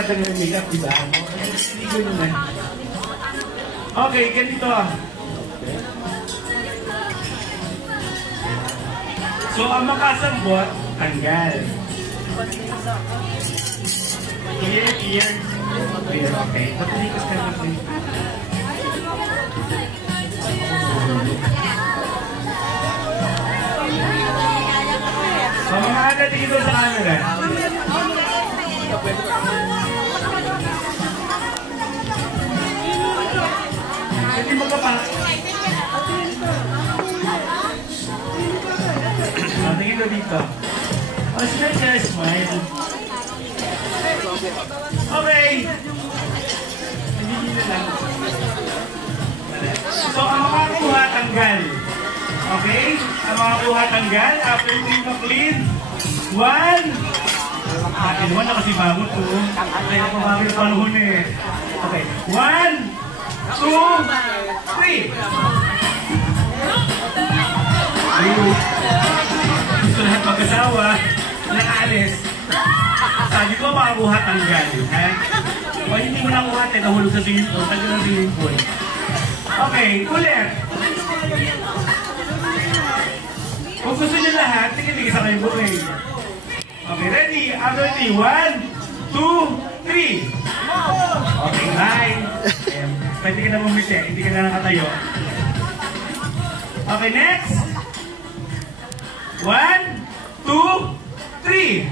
nakatagal ng makeup, di ba? Hindi ko naman. Okay, ganito. So, ang makasambot, tanggal. Ear. Okay. Matalikas ka naman. So, mga agad dito sa camera. Hindi mo ka pa. Tingin ko dito. Oh, smile. Okay. Hindi lang. So, ang makakuha tanggal. Okay? Ang makakuha tanggal. After clean na clean. 1. Akin naman na kasi bago to. Kaya pamagin na panahon eh. Okay. 1, 2, 3. Gusto lahat mag-asawa. Nakaalis. Sabi ko, makakuha tanggal. O hindi mo nakuha, nahulog sa swimming pool. Tanggal ng swimming pool. Okay, ulit. Kung gusto nyo lahat, tingin-tingin sa kayong bukay. Okay, ready? After 3, 1, 2, 3. Okay, bye. Pwede ka na bumiti, hindi ka na nakatayo. Okay, next. 1, 2, 3.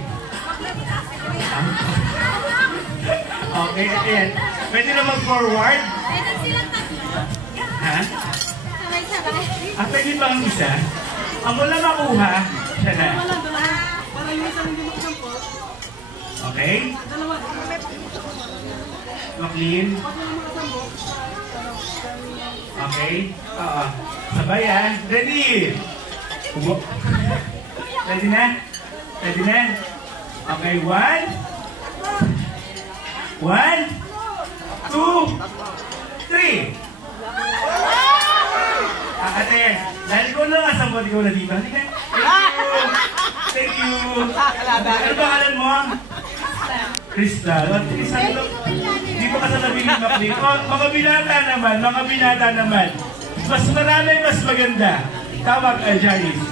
Okay, ayan. Pwede na mag-forward. Ha? At pwede ba ang isa? Ang wala makuha, siya na. Okay? Clean. Okay? Oo. Sabayan. Ready? Ready na? Ready na? Okay, 1, 2, 3. Ate, dahil ko lang asambot ikaw na dito. Thank you. Thank you. Ano pangalan mo? Crystal. Hindi mo ka sa nabili maklik. Mga binata naman. Mas marami, mas maganda. Tawag kay Janice.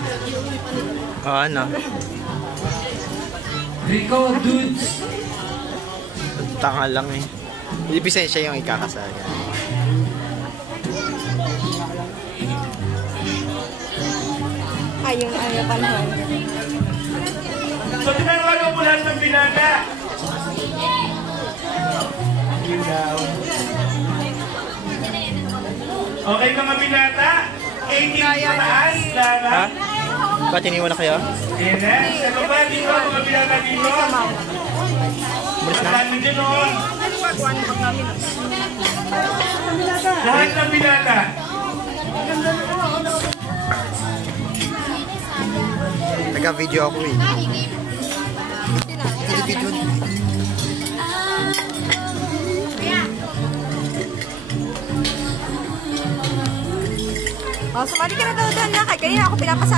Ano? Rico Dudes. Tanga lang eh. Ibig siya yung ikakasal. Yung panahon. So, tinarawagan mo lahat ng binata. Yun daw. Okay, mga binata. 18 pataas. Ha? Ba't iniwan na kayo? Ayan na. Sa baba dito, mga binata dito. Mulis na? Lahat ng binata. Nagka-video ako eh. Nagka-video. Oh, sumali ka na daw doon na. Kanina ako pinapasa.